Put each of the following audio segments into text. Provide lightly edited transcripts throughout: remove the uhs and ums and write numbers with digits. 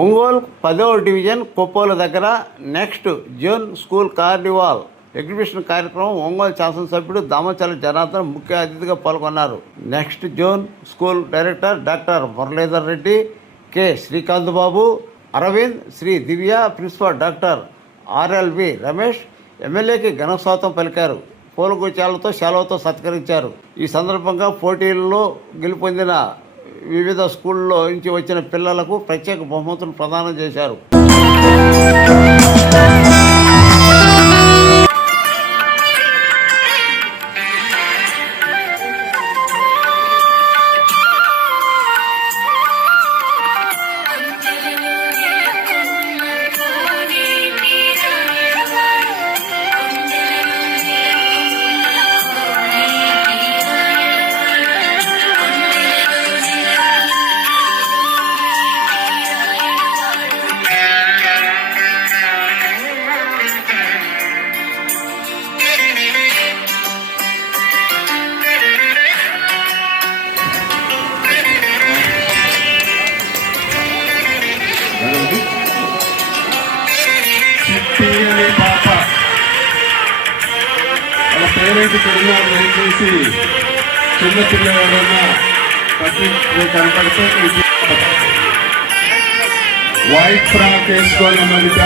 ఒంగోలు 10వ డివిజన్ కొప్పోలు దగ్గర next zone school carnival exhibition కార్యక్రమం ఒంగోలు శాసనసభ్యుడు దామచల జనార్దన్ ముఖ్య అతిథిగా పాల్గొన్నారు. Next zone school director doctor Muralidhar Reddy, K Srikanth Babu, Aravind, Sri Divya, principal doctor RLV Ramesh ఎమ్మెల్యేకి ఘనస్వాగతం పలికారు. పూలగుచ్చాలతో శాలువతో సత్కరించారు. ఈ సందర్భంగా పోటీల్లో గెలుపొందిన వివిధ స్కూళ్ళలో నుంచి వచ్చిన పిల్లలకు ప్రత్యేక బహుమతులు ప్రదానం చేశారు. పాప వాళ్ళ పేరెంట్ పెరిగారు దయచేసి చిన్నపిల్లవాడన్నా కనపడితే వైట్ ఫ్రాక్ వేసుకోవాలి Manika.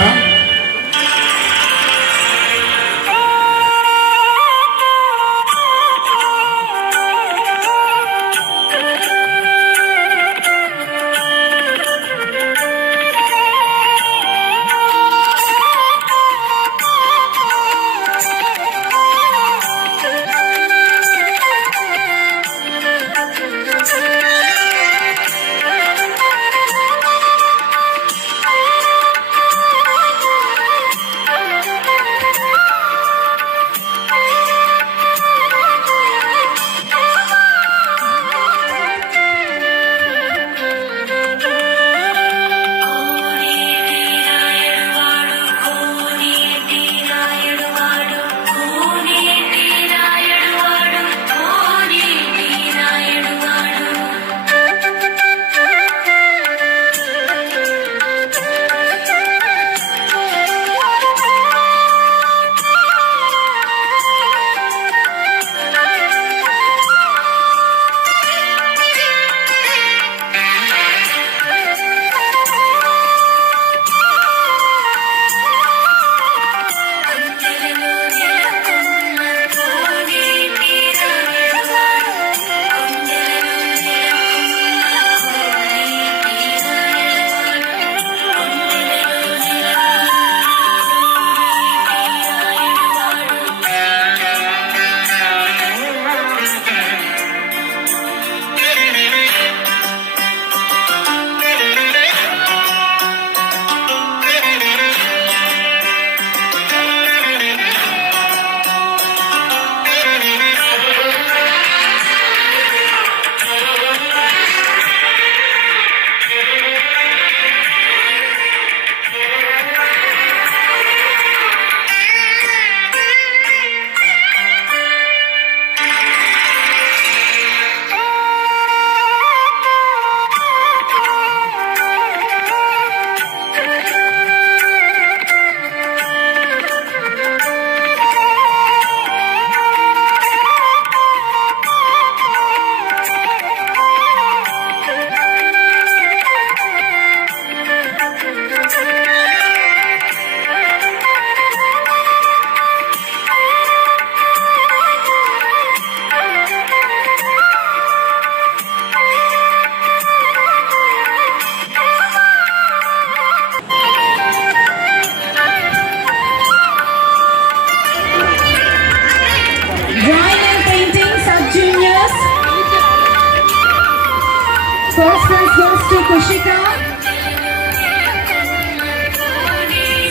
First prize goes to Kushika.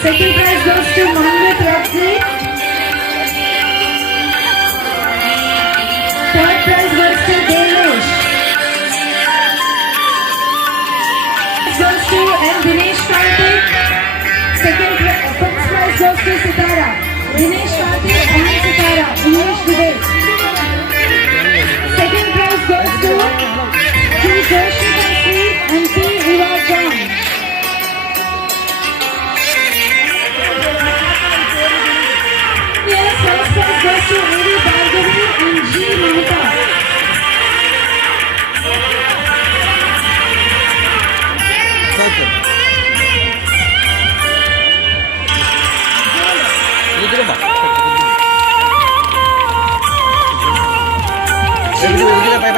Second prize goes to Manvit Rapsi. Third prize goes to Delish. Goes to M. Dinesh Karthik. Fifth prize goes to Sitara. Dinesh Karthik and Sitara. English debate. Second prize goes to Joshi and P. Viva John.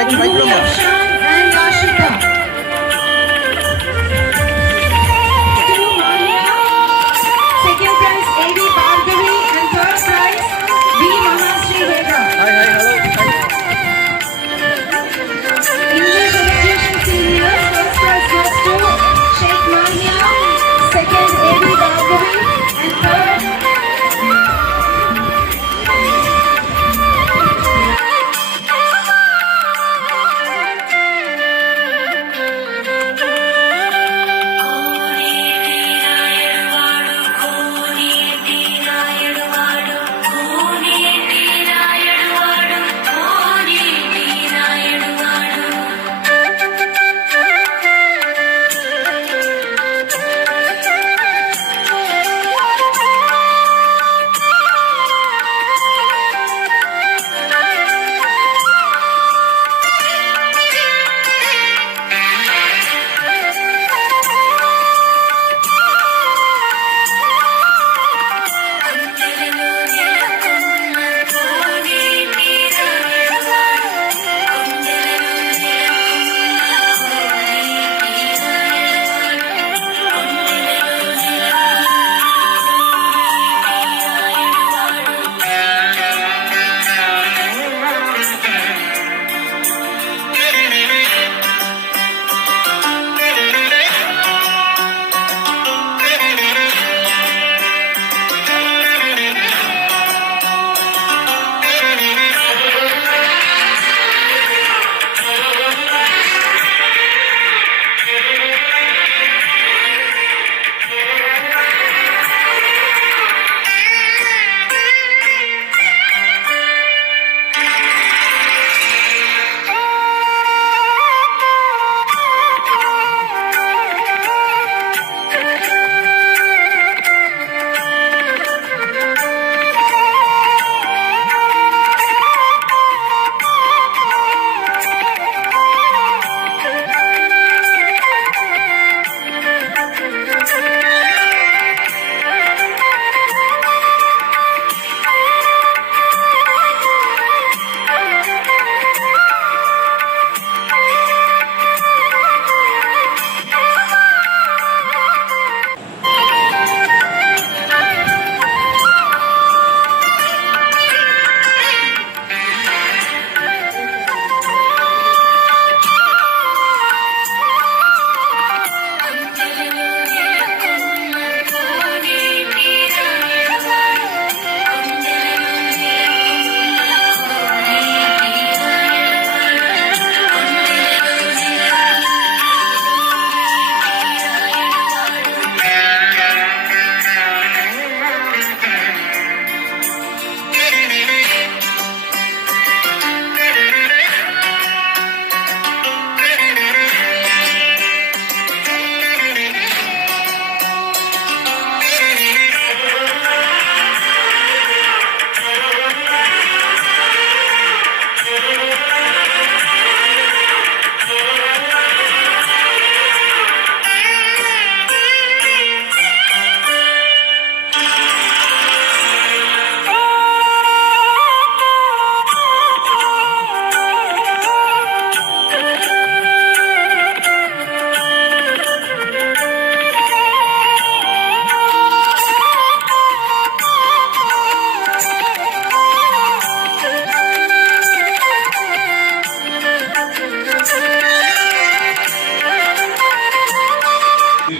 Ibnu Afshan and Yashika. To Mania, second prize A.D. Bhargavi and third prize B. Mahasri Veda. English education seniors, first prize goes to Sheikh Mania, second A.D. Bhargavi and third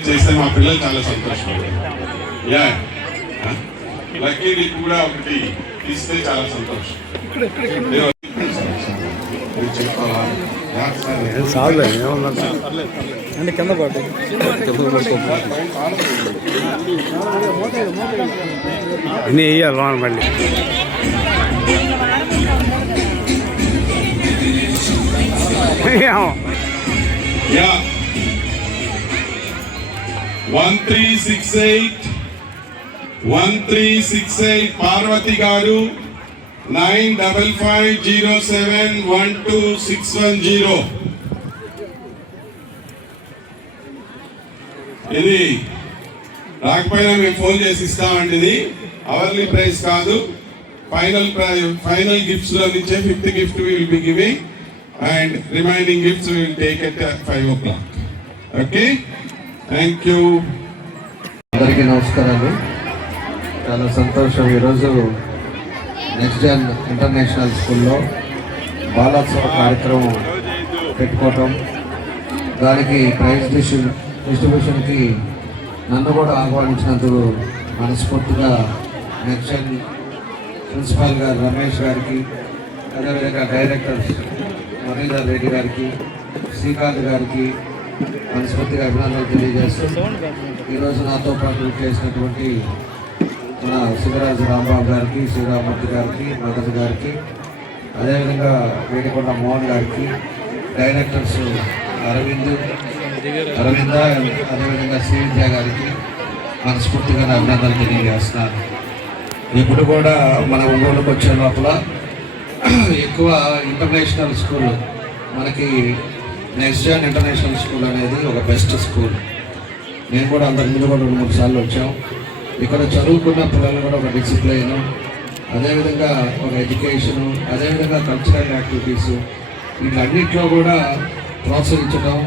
చేస్తే మా పిల్లలు చాలా సంతోషపడతారు. Yeah lucky నీకు కూడా ఒకటి ఇస్తే చాలా సంతోషం. అంటే కింద పాటు అన్నీ వేయాలి లోన మళ్ళీ యా 1368 పార్వతి గారు 9550712610. ఇది రాకపోయినా మేము ఫోన్ చేసి ఇస్తామండి. ఇది అవర్లీ ప్రైస్ కాదు, ఫైనల్ గిఫ్ట్స్ లో నుంచే 5th gift will be giving. and remaining gifts we will take at 5 o'clock. Okay? Thank you. అందరికీ నమస్కారాలు. చాలా సంతోషం ఈరోజు నెక్స్ట్ జన్ ఇంటర్నేషనల్ స్కూల్లో బాలోత్సవ కార్యక్రమం పెట్టుకోవటం, దానికి ప్రైజ్ డిస్ట్రిబ్యూషన్కి నన్ను కూడా ఆహ్వానించినందుకు మనస్ఫూర్తిగా నెక్స్ట్ జన్ ప్రిన్సిపాల్ గారు రమేష్ గారికి, అదేవిధంగా డైరెక్టర్స్ మురళీధర్ రెడ్డి గారికి, శ్రీకాంత్ గారికి మనస్ఫూర్తిగా అభినందనలు తెలియజేస్తూ, ఈరోజు నాతో పాటు చేసినటువంటి మన శివరాజు రాంబాబు గారికి, శ్రీరామూర్తి గారికి, మదన్ గారికి, అదేవిధంగా వేడికొండ మోహన్ గారికి, డైరెక్టర్స్ అరవింద, అదేవిధంగా శ్రీవిద్య గారికి మనస్ఫూర్తిగా అభినందనలు తెలియజేస్తున్నాను. ఇప్పుడు కూడా మన ఒంగోలుకు వచ్చే లోపల ఎక్కువ ఇంటర్నేషనల్ స్కూల్, మనకి నెక్స్ట్ జన్ ఇంటర్నేషనల్ స్కూల్ అనేది ఒక బెస్ట్ స్కూల్. నేను కూడా అంతకుముందు కూడా 2-3 సార్లు వచ్చాం. ఇక్కడ చదువుకున్న పిల్లలు కూడా ఒక డిసిప్లైను, అదేవిధంగా ఒక ఎడ్యుకేషను, అదేవిధంగా కల్చరల్ యాక్టివిటీసు, వీటన్నిటిలో కూడా ప్రోత్సహించడం,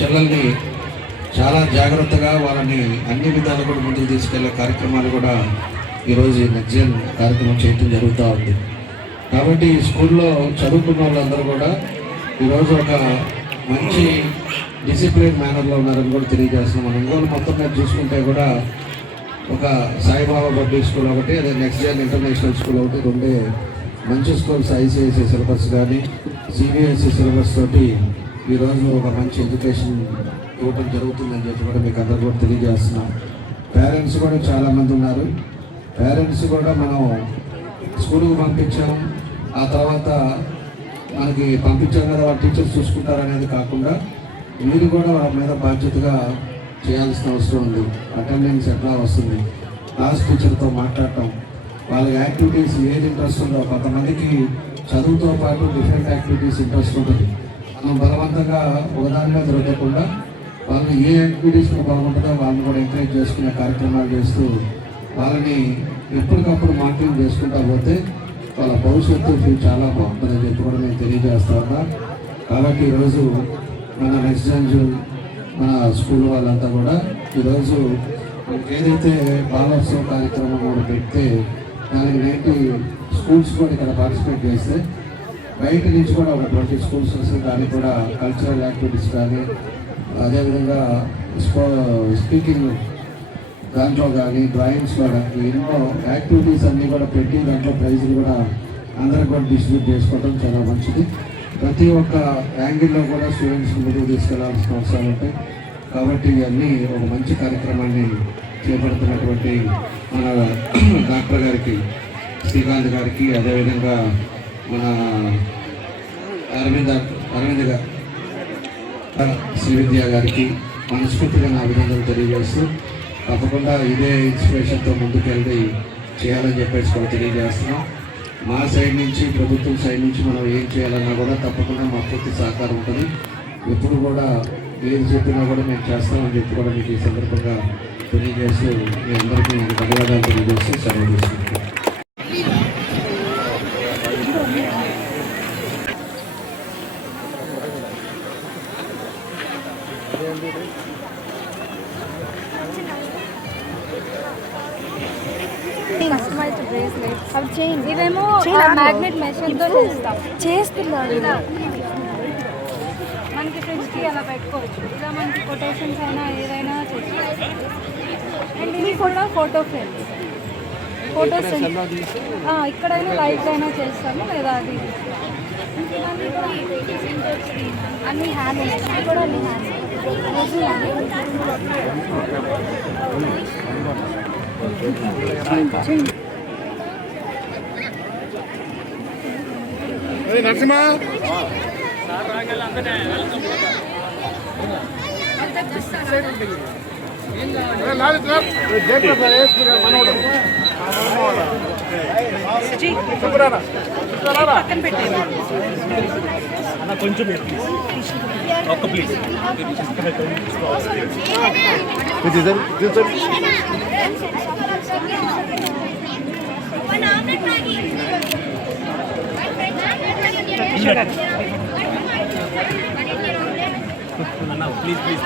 పిల్లల్ని చాలా జాగ్రత్తగా వాళ్ళని అన్ని విధాలు కూడా ముందుకు తీసుకెళ్లే కార్యక్రమాలు కూడా ఈరోజు నెక్స్ట్ జన్ కార్యక్రమం చేయడం జరుగుతూ ఉంది. కాబట్టి ఈ స్కూల్లో చదువుకున్న వాళ్ళందరూ కూడా ఈరోజు ఒక మంచి డిసిప్లిన్ మేనర్లో ఉన్నారని కూడా తెలియజేస్తున్నాం. మన ఒంగోలు మొత్తం మీద చూసుకుంటే కూడా ఒక సాయిబాబా పబ్లిక్ స్కూల్ ఒకటి, అదే నెక్స్ట్ జన్ ఇంటర్నేషనల్ స్కూల్ ఒకటి, రెండే మంచి స్కూల్స్ ఐసిఐసి సిలబస్ కానీ సిబిఎస్ఈ సిలబస్ తోటి ఈరోజు ఒక మంచి ఎడ్యుకేషన్ ఇవ్వటం జరుగుతుందని చెప్పి కూడా మీకు అందరూ కూడా తెలియజేస్తున్నాం. పేరెంట్స్ కూడా చాలామంది ఉన్నారు. పేరెంట్స్ కూడా మనం స్కూల్కి పంపించాం, ఆ తర్వాత మనకి పంపించాం కదా వాళ్ళ టీచర్స్ చూసుకుంటారనేది కాకుండా మీరు కూడా వాళ్ళ మీద బాధ్యతగా చేయాల్సిన అవసరం ఉంది. అటెండెన్స్ ఎట్లా వస్తుంది, క్లాస్ టీచర్తో మాట్లాడటం, వాళ్ళ యాక్టివిటీస్ ఏది ఇంట్రెస్ట్ ఉందో, కొంతమందికి చదువుతో పాటు డిఫరెంట్ యాక్టివిటీస్ ఇంట్రెస్ట్ ఉంటుంది. మనం బలవంతంగా ఒకదానిగా దొరకకుండా వాళ్ళని ఏ యాక్టివిటీస్లో బాగుంటుందో వాళ్ళని కూడా ఎంకరేజ్ చేసుకునే కార్యక్రమాలు చేస్తూ వాళ్ళని ఎప్పటికప్పుడు మానిటరింగ్ చేసుకుంటా పోతే వాళ్ళ భవిష్యత్తు చాలా బాగుంటుందని చెప్పి కూడా నేను తెలియజేస్తా ఉన్నా. కాబట్టి ఈరోజు మన నెక్స్ట్ జన్ మన స్కూల్ వాళ్ళంతా కూడా ఈరోజు ఏదైతే బాలోత్సవ కార్యక్రమం కూడా పెడితే దానికి 90 స్కూల్స్ కూడా ఇక్కడ పార్టిసిపేట్ చేస్తే బయట నుంచి కూడా ఒక 20 స్కూల్స్ వస్తే దానికి కూడా కల్చరల్ యాక్టివిటీస్ కానీ, అదేవిధంగా స్పీకింగ్ దాంట్లో కానీ, డ్రాయింగ్స్లో కానీ ఎన్నో యాక్టివిటీస్ అన్నీ కూడా పెట్టి దాంట్లో ప్రైజ్లు కూడా అందరికి కూడా డిస్ట్రిబ్యూట్ చేసుకోవడం చాలా మంచిది. ప్రతి ఒక్క యాంగిల్లో కూడా స్టూడెంట్స్ని ముందుకు తీసుకెళ్లాల్సిన అవసరాలు ఉంటాయి. కాబట్టి ఇవన్నీ ఒక మంచి కార్యక్రమాన్ని చేపడుతున్నటువంటి మన డాక్టర్ గారికి, శ్రీకాంత్ గారికి, అదేవిధంగా మన అరవింద్ గారు, శ్రీవిద్య గారికి మనస్ఫూర్తిగా నా అభినందనలు తెలియజేస్తూ, తప్పకుండా ఇదే ఇన్స్పిరేషన్తో ముందుకెళ్ళి చేయాలని చెప్పేసి కూడా తెలియజేస్తున్నాం. మా సైడ్ నుంచి, ప్రభుత్వం సైడ్ నుంచి మనం ఏం చేయాలన్నా కూడా తప్పకుండా మా పూర్తి సహకారం ఉంటుంది. ఎప్పుడు కూడా ఏది చెప్పినా కూడా మేము చేస్తామని చెప్పి కూడా మీకు ఈ సందర్భంగా తెలియజేస్తూ మీ అందరికీ నేను ధన్యవాదాలు తెలియజేస్తూ సెలవు తీసుకుంటున్నాను. కస్టమైజ్డ్ బ్రేస్లెట్స్ అవి చేయండి. ఇవేమో మ్యాగ్నెట్ మెషిన్తో చేస్తున్నాను. ఇలా మనకి ఫ్రిడ్జ్కి అలా పెట్టుకోవచ్చు. ఇలా మనకి కొటేషన్స్ అయినా ఏదైనా చేసుకోవచ్చు. అండ్ ఇవి కూడా ఫోటో ఫ్రేమ్స్, ఫోటోస్ ఇక్కడైనా లైట్ అయినా చేస్తాము, లేదా అది అన్ని హ్యాండ్ కూడా అన్ని హ్యాండ్ నరసింహ కొంచెం ఒక్క ప్లీజ్ Sure. అన్న ప్లీజ్ ప్లీజ్